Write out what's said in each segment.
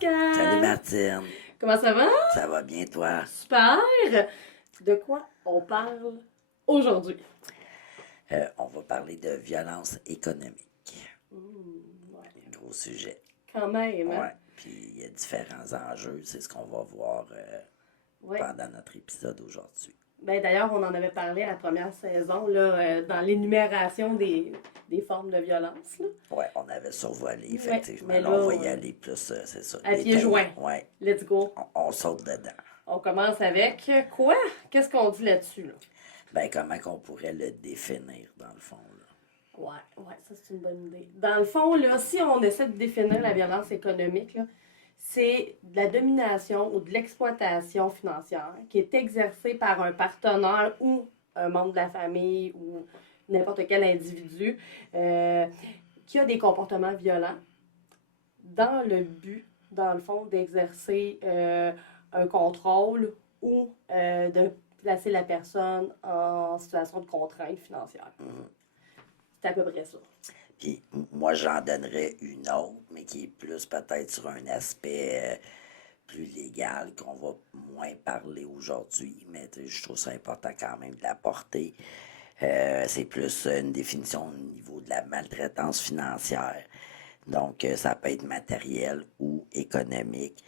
Pascal! Salut Martine, Comment ça va? ça va bien toi? Super! De quoi on parle aujourd'hui? On va parler de violence économique. Ouais. Gros sujet. Quand même, hein? Ouais. Puis il y a différents enjeux, c'est ce qu'on va voir Ouais. pendant notre épisode aujourd'hui. Ben, d'ailleurs, on en avait parlé à la première saison, là, dans l'énumération des formes de violence. Là. Ouais, on avait survolé, effectivement. mais Là, là, on va y aller plus, c'est ça. à pieds joints. Ouais, Let's go. on saute dedans. On commence avec quoi? Qu'est-ce qu'on dit là-dessus, là? Ben, comment qu'on pourrait le définir, dans le fond, là? Ouais, ça c'est une bonne idée. Dans le fond, là, si on essaie de définir la violence économique, là, c'est de la domination ou de l'exploitation financière qui est exercée par un partenaire ou un membre de la famille ou n'importe quel individu qui a des comportements violents dans le but, dans le fond, d'exercer un contrôle ou de placer la personne en situation de contrainte financière. C'est à peu près ça. Puis moi, j'en donnerais une autre, mais qui est plus peut-être sur un aspect plus légal, qu'on va moins parler aujourd'hui, mais je trouve ça important quand même de l'apporter. C'est plus une définition au niveau de la maltraitance financière. Donc, ça peut être matériel ou économique.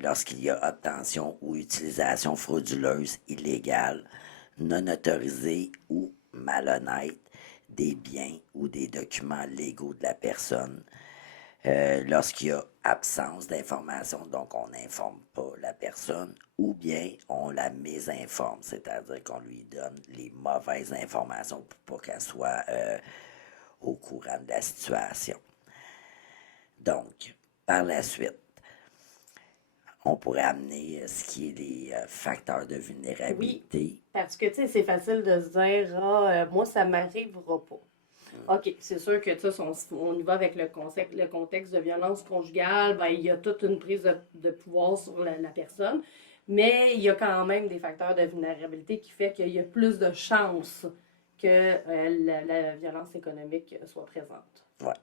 Lorsqu'il y a obtention ou utilisation frauduleuse, illégale, non autorisée ou malhonnête des biens ou des documents légaux de la personne. Lorsqu'il y a absence d'information, donc on n'informe pas la personne, ou bien on la mésinforme, c'est-à-dire qu'on lui donne les mauvaises informations pour pas qu'elle soit au courant de la situation. Donc, par la suite, on pourrait amener ce qui est les facteurs de vulnérabilité. Oui, parce que, tu sais, c'est facile de se dire, moi, ça m'arrivera pas. OK, c'est sûr que, tu sais, on y va avec le contexte de violence conjugale, ben, il y a toute une prise de pouvoir sur la personne, mais il y a quand même des facteurs de vulnérabilité qui fait qu'il y a plus de chances que la violence économique soit présente. Ouais.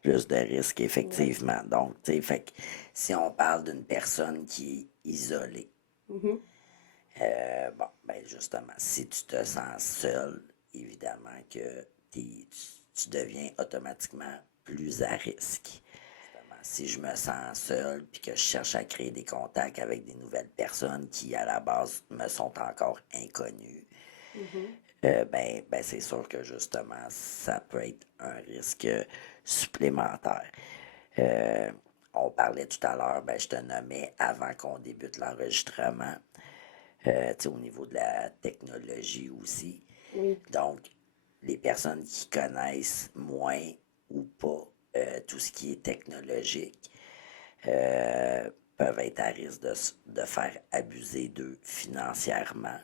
Plus de risques, effectivement. Ouais. Donc, tu sais, fait que si on parle d'une personne qui est isolée, bon, ben justement, si tu te sens seul, évidemment que tu deviens automatiquement plus à risque. Justement, si je me sens seul puis que je cherche à créer des contacts avec des nouvelles personnes qui, à la base, me sont encore inconnues, ben c'est sûr que justement, ça peut être un risque supplémentaire. On parlait tout à l'heure, ben, je te nommais avant qu'on débute l'enregistrement, au niveau de la technologie aussi. Oui. Donc, les personnes qui connaissent moins ou pas tout ce qui est technologique peuvent être à risque de faire abuser d'eux financièrement,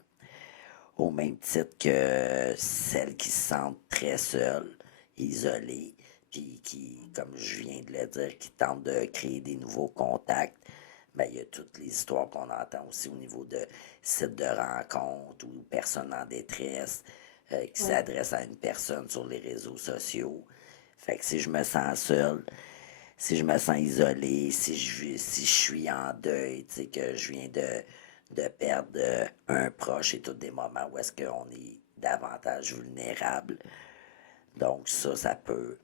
au même titre que celles qui se sentent très seules, isolées, puis qui, comme je viens de le dire, qui tentent de créer des nouveaux contacts. Ben, il y a toutes les histoires qu'on entend aussi au niveau de sites de rencontres ou personnes en détresse qui s'adressent à une personne sur les réseaux sociaux. Fait que si je me sens seul, si je me sens isolé, si je suis en deuil, tu sais, que je viens de perdre un proche et tous des moments où est-ce qu'on est davantage vulnérable. Donc ça peut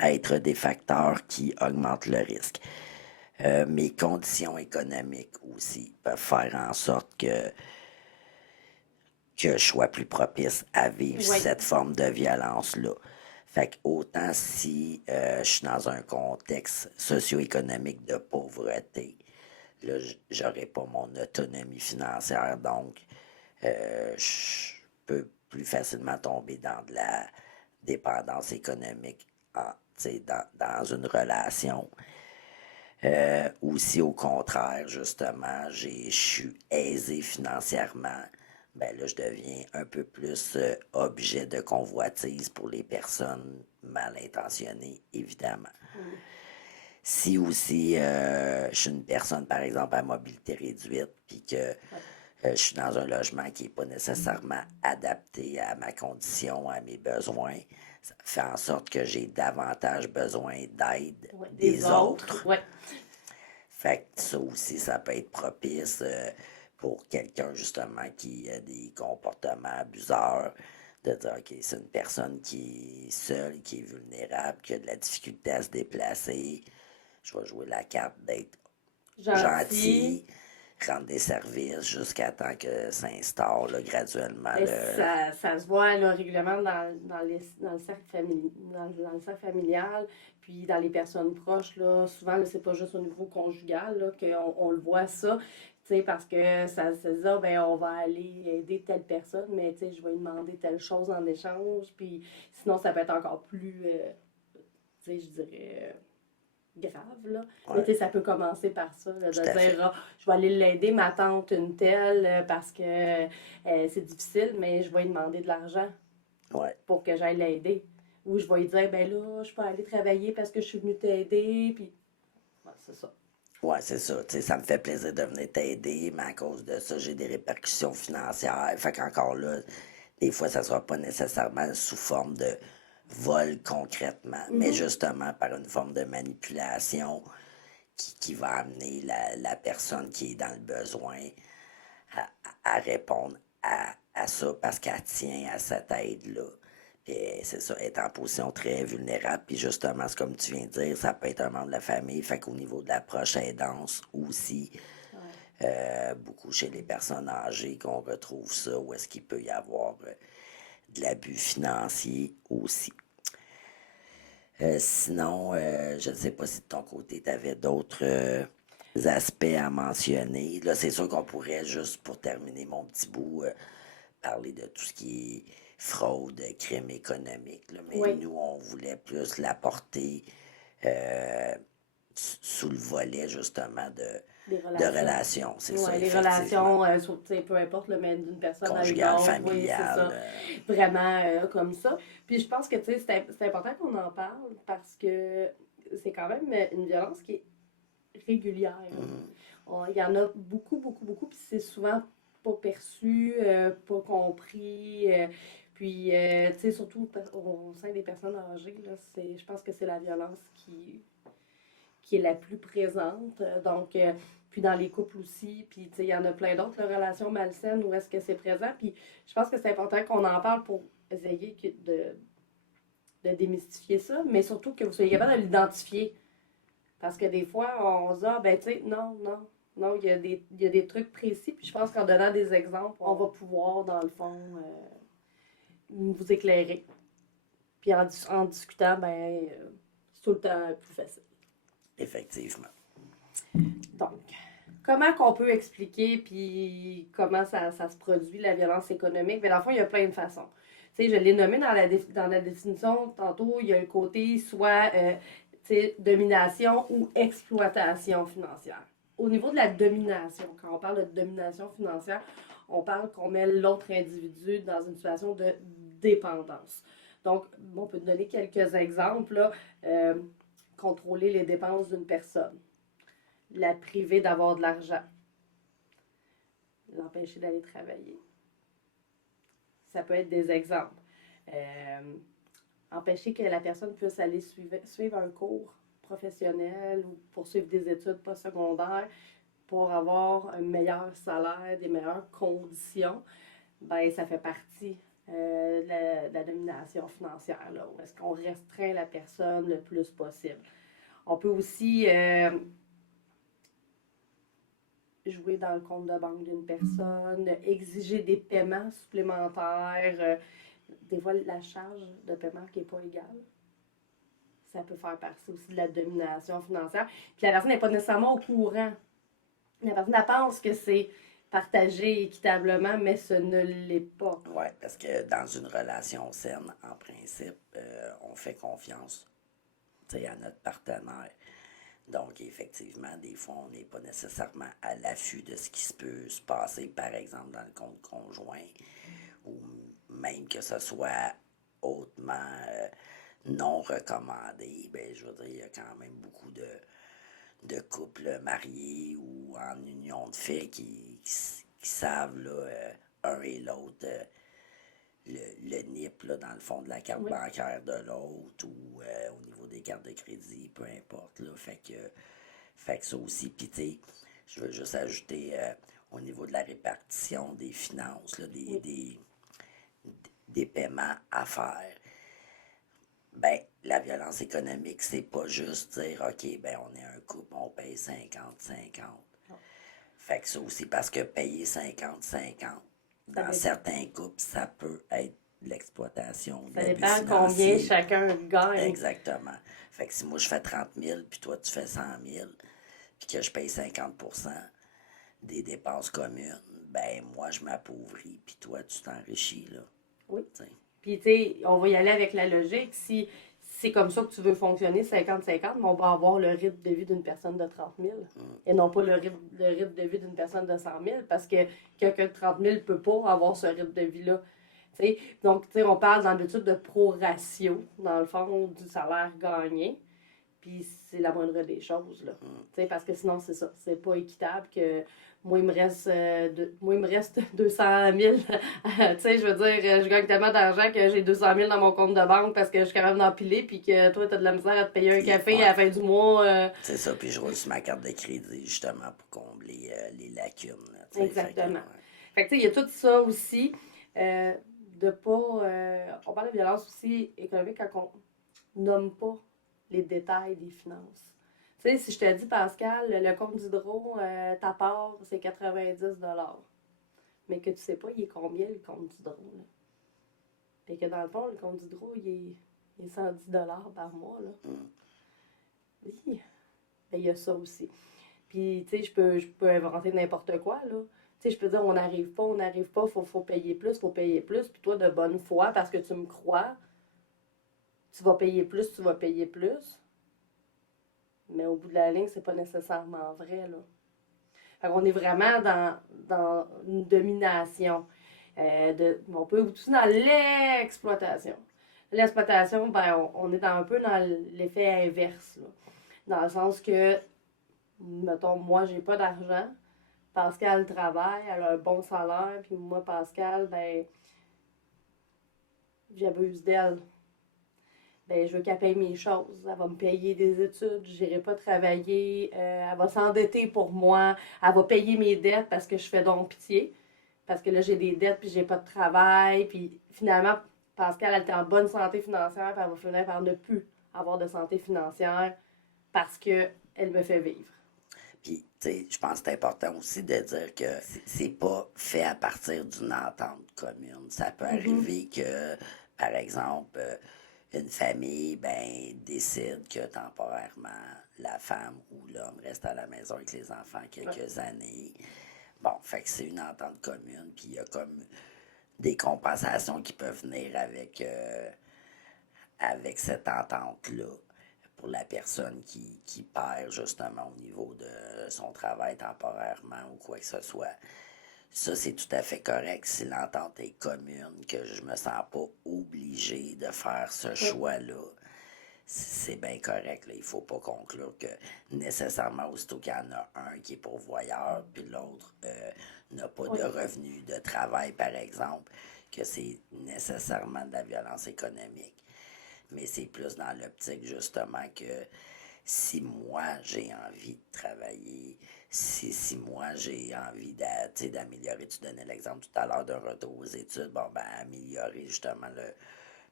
être des facteurs qui augmentent le risque. Mes conditions économiques aussi peuvent faire en sorte que je sois plus propice à vivre cette forme de violence-là. Fait que autant si je suis dans un contexte socio-économique de pauvreté, là, j'aurai pas mon autonomie financière, donc je peux plus facilement tomber dans de la dépendance économique dans une relation. Ou si au contraire, justement, je suis aisé financièrement, ben là, je deviens un peu plus objet de convoitise pour les personnes mal intentionnées, évidemment. Si aussi je suis une personne, par exemple, à mobilité réduite, puis que je suis dans un logement qui n'est pas nécessairement adapté à ma condition, à mes besoins, ça fait en sorte que j'ai davantage besoin d'aide Ouais, des autres. Ouais. Fait que ça aussi, ça peut être propice pour quelqu'un justement qui a des comportements abuseurs, de dire, OK, c'est une personne qui est seule, qui est vulnérable, qui a de la difficulté à se déplacer. Je vais jouer la carte d'être Gentil. gentil, rendre des services jusqu'à temps que s'instaure là, graduellement Ben, le. ça se voit là, régulièrement dans le cercle dans le cercle familial, puis dans les personnes proches. Là, souvent, là, c'est pas juste au niveau conjugal là, qu'on le voit ça. Parce que ça se dit, ah, ben, on va aller aider telle personne, mais je vais lui demander telle chose en échange. Puis sinon, ça peut être encore plus, je dirais, grave, là. Mais Ouais, tu sais, ça peut commencer par ça, là, tout de à dire, fait. ah, je vais aller l'aider, ma tante, une telle, parce que c'est difficile, mais je vais lui demander de l'argent Ouais. pour que j'aille l'aider. Ou je vais lui dire, ben là, je peux aller travailler parce que je suis venue t'aider, puis ouais, c'est ça. Ouais, c'est ça. Tu sais, ça me fait plaisir de venir t'aider, mais à cause de ça, j'ai des répercussions financières. Fait qu'encore là, des fois, ça sera pas nécessairement sous forme de vol concrètement, mais Mhm. justement par une forme de manipulation qui va amener la personne qui est dans le besoin à répondre à ça parce qu'elle tient à cette aide-là. Puis c'est ça, être en position très vulnérable. Puis justement, c'est comme tu viens de dire, ça peut être un membre de la famille. Fait qu'au niveau de l'approche aidance aussi, Ouais. beaucoup chez les personnes âgées qu'on retrouve ça, où est-ce qu'il peut y avoir de l'abus financier aussi. Sinon, je ne sais pas si de ton côté, tu avais d'autres aspects à mentionner. Là, c'est sûr qu'on pourrait, juste pour terminer mon petit bout, parler de tout ce qui est fraude, crime économique. Là, mais Oui, nous, on voulait plus l'apporter euh, sous le volet, justement, des de relations. relations. C'est ça, Ouais, les effectivement. relations, peu importe, le mais d'une personne à une Conjugal, autre, oui, c'est familial. ça. Vraiment comme ça. Puis je pense que c'est important qu'on en parle parce que c'est quand même une violence qui est régulière. Mhm. Il y en a beaucoup, beaucoup, beaucoup, puis c'est souvent pas perçu, pas compris. Puis, surtout au sein des personnes âgées, là, je pense que c'est la violence qui est la plus présente. Donc, puis dans les couples aussi, puis il y en a plein d'autres, les relations malsaines, où est-ce que c'est présent. Puis je pense que c'est important qu'on en parle pour essayer de démystifier ça, mais surtout que vous soyez capable de l'identifier. Parce que des fois, on se dit, ah, ben, tu sais, non, non, non, il y a des trucs précis. Puis je pense qu'en donnant des exemples, on va pouvoir, dans le fond, vous éclairer. Puis en discutant, ben, c'est tout le temps plus facile. Effectivement. Donc, comment qu'on peut expliquer, puis comment ça se produit, la violence économique? Bien, dans le fond, il y a plein de façons. Tu sais, je l'ai nommé dans la définition tantôt, il y a le côté soit domination ou exploitation financière. Au niveau de la domination, quand on parle de domination financière, on parle qu'on met l'autre individu dans une situation de dépendance. Donc, on peut donner quelques exemples. Là. Contrôler les dépenses d'une personne, la priver d'avoir de l'argent, l'empêcher d'aller travailler. Ça peut être des exemples. Euh, Empêcher que la personne puisse aller suivre un cours professionnel ou poursuivre des études postsecondaires pour avoir un meilleur salaire, des meilleures conditions, ben ça fait partie de la domination financière, là, où est-ce qu'on restreint la personne le plus possible. On peut aussi jouer dans le compte de banque d'une personne, exiger des paiements supplémentaires, des fois la charge de paiement qui n'est pas égale. Ça peut faire partie aussi de la domination financière. Puis la personne n'est pas nécessairement au courant. La personne elle pense que c'est partagé équitablement, mais ce ne l'est pas. Oui, parce que dans une relation saine, en principe, on fait confiance à notre partenaire. Donc, effectivement, des fois, on n'est pas nécessairement à l'affût de ce qui se peut se passer, par exemple, dans le compte conjoint, ou même que ce soit hautement non recommandé. Ben, je veux dire, il y a quand même beaucoup de couples mariés ou en union de fait qui savent, là, un et l'autre, le NIP là, dans le fond de la carte Oui. bancaire de l'autre ou au niveau des cartes de crédit, peu importe. Là, fait que ça aussi, puis tu sais, je veux juste ajouter au niveau de la répartition des finances, là, Oui. des paiements à faire. Ben, la violence économique, c'est pas juste dire, OK, ben, on est un couple, on paye 50-50. Non. Fait que ça aussi, parce que payer 50-50, Ça, dans certains couples, ça peut être de l'exploitation, de ça l'abus dépend combien financier. chacun gagne. Exactement. Fait que si moi je fais 30 000, puis toi tu fais 100 000, puis que je paye 50% des dépenses communes, ben moi je m'appauvris, puis toi tu t'enrichis, là. Oui. T'sais. Puis, tu sais, on va y aller avec la logique. Si c'est comme ça que tu veux fonctionner, 50-50, mais on va avoir le rythme de vie d'une personne de 30 000 et non pas le rythme de vie d'une personne de 100 000 parce que quelqu'un de 30 000 ne peut pas avoir ce rythme de vie-là. T'sais, donc, tu sais, on parle dans l'étude de pro-ratio, dans le fond, du salaire gagné. Puis c'est la moindre des choses, là. Parce que sinon, c'est ça. C'est pas équitable que moi, il me reste 200 000. Je veux dire, je gagne tellement d'argent que j'ai 200 000 dans mon compte de banque parce que je suis capable d'empiler, puis que toi, t'as de la misère à te payer un café Ouais. à la fin du mois. C'est ça, puis je roule sur ma carte de crédit justement pour combler les lacunes. Exactement. Fait Fait que, tu sais, il y a tout ça aussi. De pas. On parle de violence aussi économique quand on nomme pas les détails des finances. Tu sais, si je te dis, Pascal, le compte d'hydro, ta part, c'est 90 mais que tu sais pas, il est combien le compte d'hydro, là. Puis que dans le fond, le compte d'hydro, il est 110 par mois, là. Oui. Ben, il y a ça aussi. Puis, tu sais, je peux inventer n'importe quoi, là. Tu sais, je peux dire, on n'arrive pas, faut payer plus, faut payer plus. Puis toi, de bonne foi, parce que tu me crois, tu vas payer plus, tu vas payer plus. Mais au bout de la ligne, c'est pas nécessairement vrai, là. Fait qu'on est vraiment dans une domination. On peut aussi dans l'exploitation. L'exploitation, ben, on est un peu dans l'effet inverse, là. Dans le sens que, mettons, moi, j'ai pas d'argent. Pascal travaille, elle a un bon salaire, puis moi, Pascal, ben, j'abuse d'elle. Ben, je veux qu'elle paye mes choses. Elle va me payer des études, je n'irai pas travailler. Elle va s'endetter pour moi. Elle va payer mes dettes parce que je fais donc pitié. Parce que là, j'ai des dettes, puis j'ai pas de travail. Puis finalement, Pascal, elle était en bonne santé financière, puis elle va finir par ne plus avoir de santé financière parce qu'elle me fait vivre. Puis, tu sais, je pense que c'est important aussi de dire que c'est pas fait à partir d'une entente commune. Ça peut arriver que, par exemple, une famille, ben, décide que temporairement, la femme ou l'homme reste à la maison avec les enfants quelques années. Bon, fait que c'est une entente commune, puis il y a comme des compensations qui peuvent venir avec cette entente-là pour la personne qui perd justement au niveau de son travail temporairement ou quoi que ce soit. Ça, c'est tout à fait correct si l'entente est commune, que je me sens pas obligé de faire ce choix-là. C'est bien correct. Là. Il faut pas conclure que nécessairement, aussitôt qu'il y en a un qui est pourvoyeur, puis l'autre n'a pas de revenu de travail, par exemple, que c'est nécessairement de la violence économique. Mais c'est plus dans l'optique, justement, que si moi, j'ai envie de travailler, si moi, j'ai envie d'améliorer, tu donnais l'exemple tout à l'heure d'un retour aux études, bon, ben, améliorer, justement,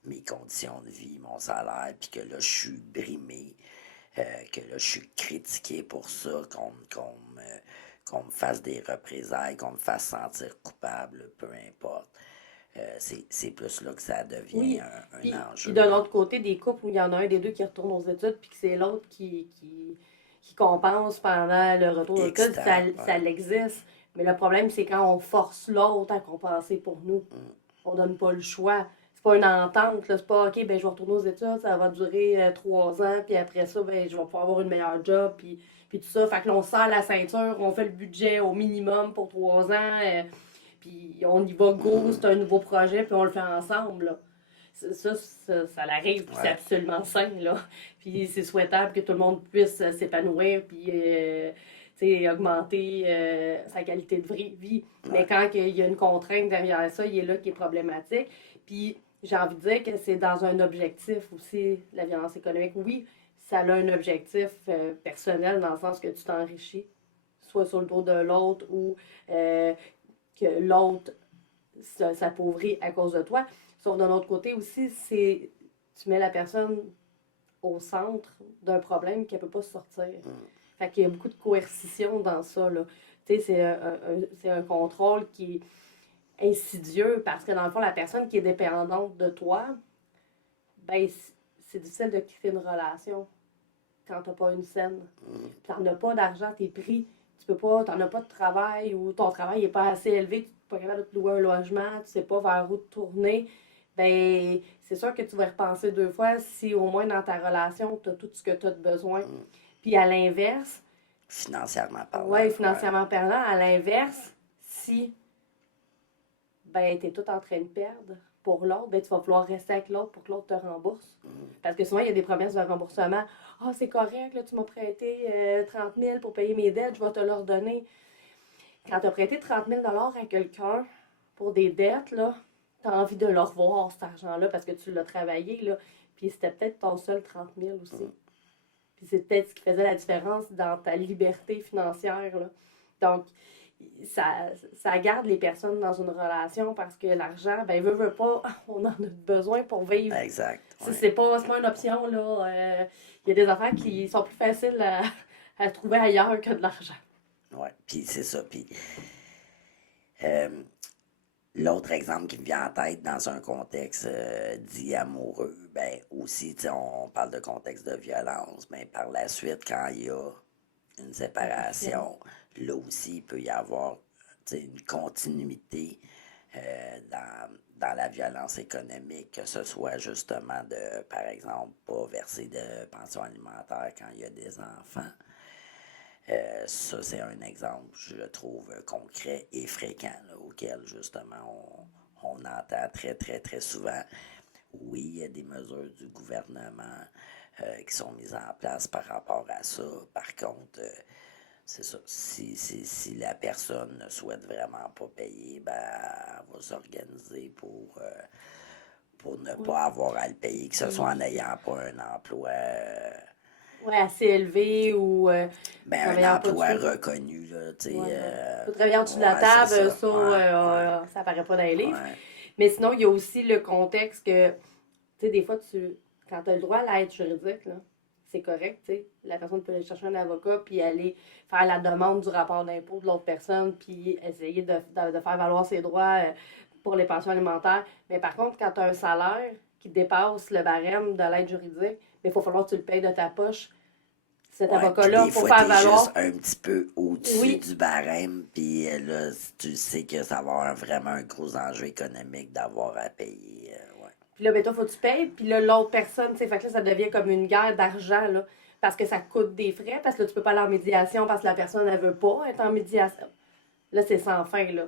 mes conditions de vie, mon salaire, puis que là, je suis brimé, que là, je suis critiqué pour ça, qu'on me fasse des représailles, qu'on me fasse sentir coupable, peu importe. C'est plus là que ça devient un enjeu. Puis d'un autre côté, des couples où il y en a un des deux qui retourne aux études, puis que c'est l'autre qui compense pendant le retour aux études, ça l'existe. Mais le problème, c'est quand on force l'autre à compenser pour nous. On donne pas le choix. C'est pas une entente, là. C'est pas, OK, ben je vais retourner aux études, ça va durer 3 ans, puis après ça, ben je vais pouvoir avoir une meilleure job, puis tout ça. Fait que là, on serre la ceinture, on fait le budget au minimum pour 3 ans, puis on y va, go, c'est un nouveau projet, puis on le fait ensemble, là. Ça l'arrive, puis c'est absolument sain, là. Puis c'est souhaitable que tout le monde puisse s'épanouir, puis, tu augmenter sa qualité de vie. Mais quand il y a une contrainte derrière ça, il est là qui est problématique. Puis j'ai envie de dire que c'est dans un objectif aussi, la violence économique. Oui, ça a un objectif personnel dans le sens que tu t'enrichis, soit sur le dos de l'autre ou que l'autre s'appauvrit à cause de toi. Sauf d'un autre côté aussi, c'est tu mets la personne au centre d'un problème qu'elle ne peut pas sortir. Fait qu'il y a beaucoup de coercition dans ça, là. Tu sais, c'est un contrôle qui est insidieux parce que dans le fond, la personne qui est dépendante de toi, ben, c'est difficile de quitter une relation quand t'as pas une scène. T'en as pas d'argent, t'es pris. Tu peux pas, t'en as pas de travail ou ton travail n'est pas assez élevé, tu n'es pas capable de te louer un logement, tu sais pas vers où te tourner. Ben, c'est sûr que tu vas repenser 2 fois si au moins dans ta relation, tu as tout ce que tu as de besoin. Puis à l'inverse, Financièrement parlant. ouais, financièrement parlant, à l'inverse, si ben, tu es tout en train de perdre pour l'autre, ben, tu vas vouloir rester avec l'autre pour que l'autre te rembourse. Parce que souvent, il y a des promesses de remboursement. Ah, oh, c'est correct, là, tu m'as prêté 30 000 pour payer mes dettes, je vais te le redonner. Quand tu as prêté 30 000 à quelqu'un pour des dettes, là, tu as envie de le revoir, cet argent-là, parce que tu l'as travaillé. Là. Puis c'était peut-être ton seul 30 000 aussi. Puis c'est peut-être ce qui faisait la différence dans ta liberté financière. Là. Donc, ça garde les personnes dans une relation parce que l'argent, ben, veut pas, on en a besoin pour vivre. Exact. Ouais. C'est pas une option, là. Il y a des affaires qui sont plus faciles à trouver ailleurs que de l'argent. Oui, puis c'est ça. Puis l'autre exemple qui me vient en tête dans un contexte dit amoureux, ben aussi, on parle de contexte de violence, mais par la suite, quand il y a une séparation, là aussi, il peut y avoir une continuité dans la violence économique, que ce soit justement de, par exemple, pas verser de pension alimentaire quand il y a des enfants. Ça, c'est un exemple, je trouve, concret et fréquent, là, auquel, justement, on entend très, très, très souvent. Oui, il y a des mesures du gouvernement qui sont mises en place par rapport à ça. Par contre, c'est ça. Si la personne ne souhaite vraiment pas payer, ben, elle va s'organiser pour ne pas avoir à le payer, que ce soit en n'ayant pas un emploi. Ouais, assez élevé ou Ben, un emploi reconnu, là, tu sais. Faut travailler en dessous de la table, ça paraît pas dans les livres. Ouais. Mais sinon, il y a aussi le contexte que, tu sais, des fois, quand tu as le droit à l'aide juridique, là, c'est correct, tu sais. La personne peut aller chercher un avocat puis aller faire la demande du rapport d'impôt de l'autre personne puis essayer de faire valoir ses droits pour les pensions alimentaires. Mais par contre, quand tu as un salaire qui dépasse le barème de l'aide juridique, il va falloir que tu le payes de ta poche. Cet avocat-là, pour faire valoir. Juste un petit peu au-dessus du barème, puis là, tu sais que ça va avoir vraiment un gros enjeu économique d'avoir à payer. Puis là, ben, toi, faut que tu payes, puis là, l'autre personne, tu sais, fait que là, ça devient comme une guerre d'argent, là, parce que ça coûte des frais, parce que là, tu peux pas aller en médiation, parce que la personne, elle veut pas être en médiation. Là, c'est sans fin, là.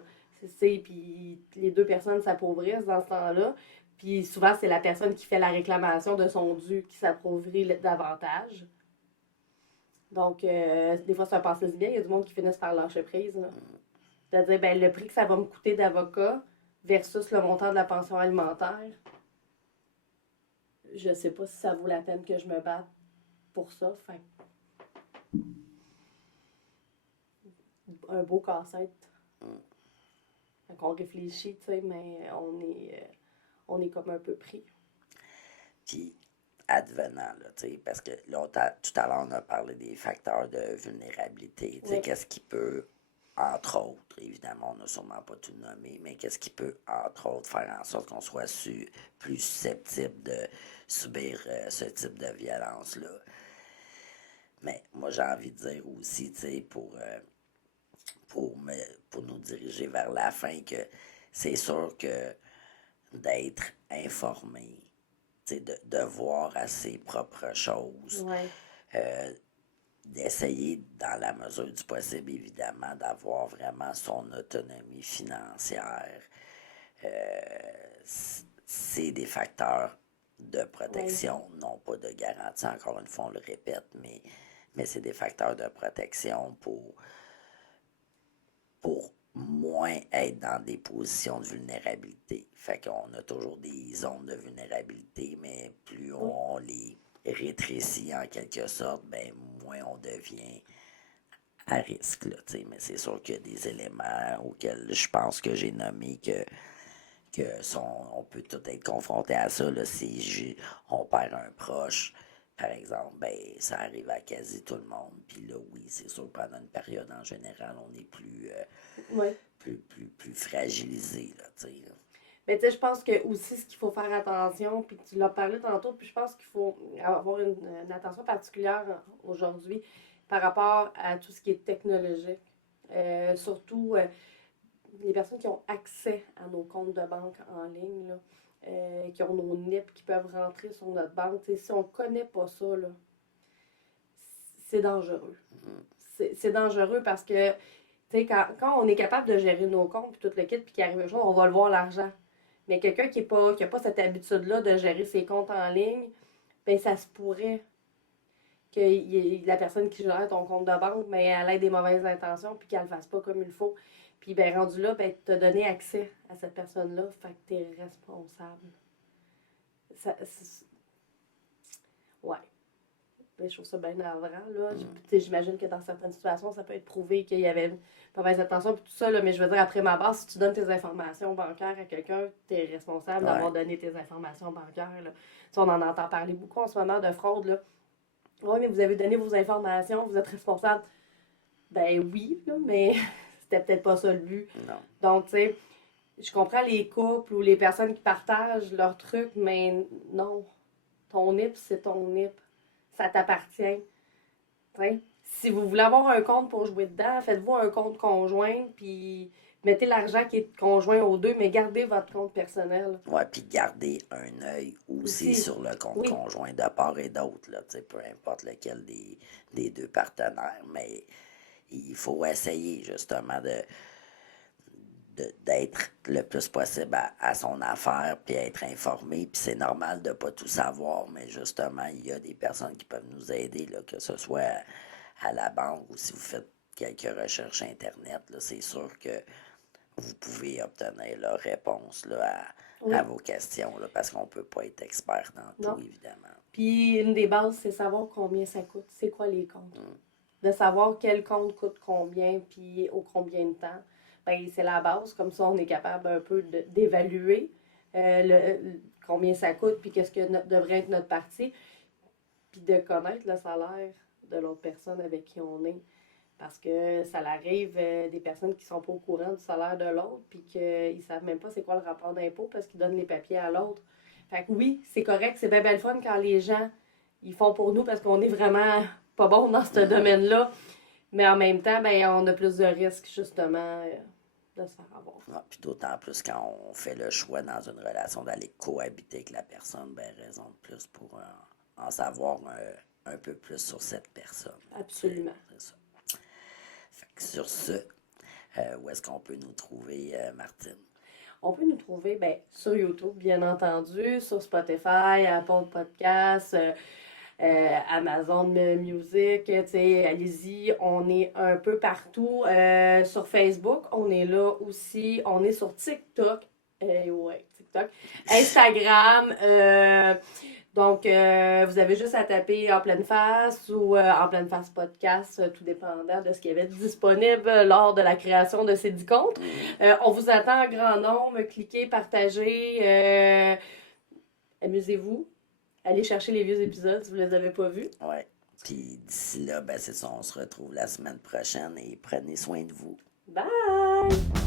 Puis les deux personnes s'appauvrissent dans ce temps-là. Puis souvent, c'est la personne qui fait la réclamation de son dû qui s'appauvrit davantage. Donc, des fois, ça passe bien. Il y a du monde qui finissent par lâcher prise. Là. C'est-à-dire, ben, le prix que ça va me coûter d'avocat versus le montant de la pension alimentaire, je sais pas si ça vaut la peine que je me batte pour ça. Fait un beau casse-tête. Fait qu'on réfléchit, tu sais, mais on est comme un peu pris. Puis, advenant, là, tu sais, parce que là, tout à l'heure, on a parlé des facteurs de vulnérabilité. Tu sais, qu'est-ce qui peut, entre autres, évidemment, on n'a sûrement pas tout nommé, mais qu'est-ce qui peut, entre autres, faire en sorte qu'on soit plus susceptible de subir ce type de violence-là. Mais moi, j'ai envie de dire aussi, tu sais, pour nous diriger vers la fin, que c'est sûr que d'être informé, de voir à ses propres choses, d'essayer, dans la mesure du possible, évidemment, d'avoir vraiment son autonomie financière. C'est des facteurs de protection, non pas de garantie, encore une fois, on le répète, mais mais c'est des facteurs de protection pour moins être dans des positions de vulnérabilité. Fait qu'on a toujours des zones de vulnérabilité, mais plus on les rétrécit en quelque sorte, ben moins on devient à risque. Là, mais c'est sûr qu'il y a des éléments auxquels je pense que j'ai nommé on peut tout être confronté à ça. Là, si on perd un proche, par exemple, ben ça arrive à quasi tout le monde. Puis là, oui, c'est sûr, pendant une période en général, on est Oui. plus fragilisé. Là, là. Mais tu sais, je pense que aussi ce qu'il faut faire attention, puis tu l'as parlé tantôt, puis je pense qu'il faut avoir une attention particulière aujourd'hui par rapport à tout ce qui est technologique. Surtout les personnes qui ont accès à nos comptes de banque en ligne, là, qui ont nos NIP, qui peuvent rentrer sur notre banque. T'sais, si on ne connaît pas ça, là, c'est dangereux. C'est dangereux parce que quand on est capable de gérer nos comptes, puis tout le kit, puis qu'il arrive une chose, on va le voir l'argent. Mais quelqu'un qui n'a pas cette habitude-là de gérer ses comptes en ligne, ben ça se pourrait que la personne qui gère ton compte de banque, ben, elle ait des mauvaises intentions puis qu'elle ne le fasse pas comme il faut. Puis ben rendu là, ben, tu as donné accès à cette personne-là, fait que tu es responsable. Ouais. Ben, je trouve ça bien navrant, là. J'imagine que dans certaines situations, ça peut être prouvé qu'il y avait une mauvaise intention puis tout ça, là, mais je veux dire, après ma base, si tu donnes tes informations bancaires à quelqu'un, tu es responsable d'avoir donné tes informations bancaires, là. T'sais, on en entend parler beaucoup en ce moment de fraude, là. Oui, mais vous avez donné vos informations, vous êtes responsable. Ben oui, là, mais c'était peut-être pas ça le but. Non. Donc, tu sais, je comprends les couples ou les personnes qui partagent leurs trucs, mais non. Ton NIP, c'est ton NIP. Ça t'appartient. T'sais, si vous voulez avoir un compte pour jouer dedans, faites-vous un compte conjoint, puis mettez l'argent qui est conjoint aux deux, mais gardez votre compte personnel. Ouais, puis gardez un œil aussi sur le compte conjoint de part et d'autre, là, peu importe lequel des deux partenaires, mais il faut essayer justement d'être le plus possible à son affaire, puis être informé, puis c'est normal de ne pas tout savoir, mais justement, il y a des personnes qui peuvent nous aider, là, que ce soit à la banque ou si vous faites quelques recherches Internet, là, c'est sûr que vous pouvez obtenir la réponse là, à vos questions, là, parce qu'on ne peut pas être expert dans tout, évidemment. Puis une des bases, c'est savoir combien ça coûte. C'est quoi les comptes? De savoir quel compte coûte combien, puis au combien de temps. Ben, c'est la base. Comme ça, on est capable un peu d'évaluer combien ça coûte, puis qu'est-ce que devrait être notre partie, puis de connaître le salaire de l'autre personne avec qui on est. Parce que ça arrive des personnes qui sont pas au courant du salaire de l'autre, puis qu'ils ne savent même pas c'est quoi le rapport d'impôt parce qu'ils donnent les papiers à l'autre. Fait que oui, c'est correct, c'est bien belle fun quand les gens ils font pour nous parce qu'on est vraiment pas bon dans ce domaine-là. Mais en même temps, ben, on a plus de risques, justement, de se faire avoir. Ah, puis d'autant plus quand on fait le choix dans une relation d'aller cohabiter avec la personne, ben raison de plus pour en savoir un peu plus sur cette personne. Absolument. C'est ça. Fait que sur ce, où est-ce qu'on peut nous trouver, Martine? On peut nous trouver sur YouTube, bien entendu, sur Spotify, Apple Podcasts, Amazon Music, allez-y, on est un peu partout. Sur Facebook, on est là aussi. On est sur TikTok. TikTok. Instagram. Donc, vous avez juste à taper En pleine face ou En pleine face podcast, tout dépendant de ce qui avait disponible lors de la création de ces 10 comptes. On vous attend en grand nombre. Cliquez, partagez. Amusez-vous. Allez chercher les vieux épisodes si vous ne les avez pas vus. Ouais. Puis d'ici là, ben c'est ça, on se retrouve la semaine prochaine et prenez soin de vous. Bye!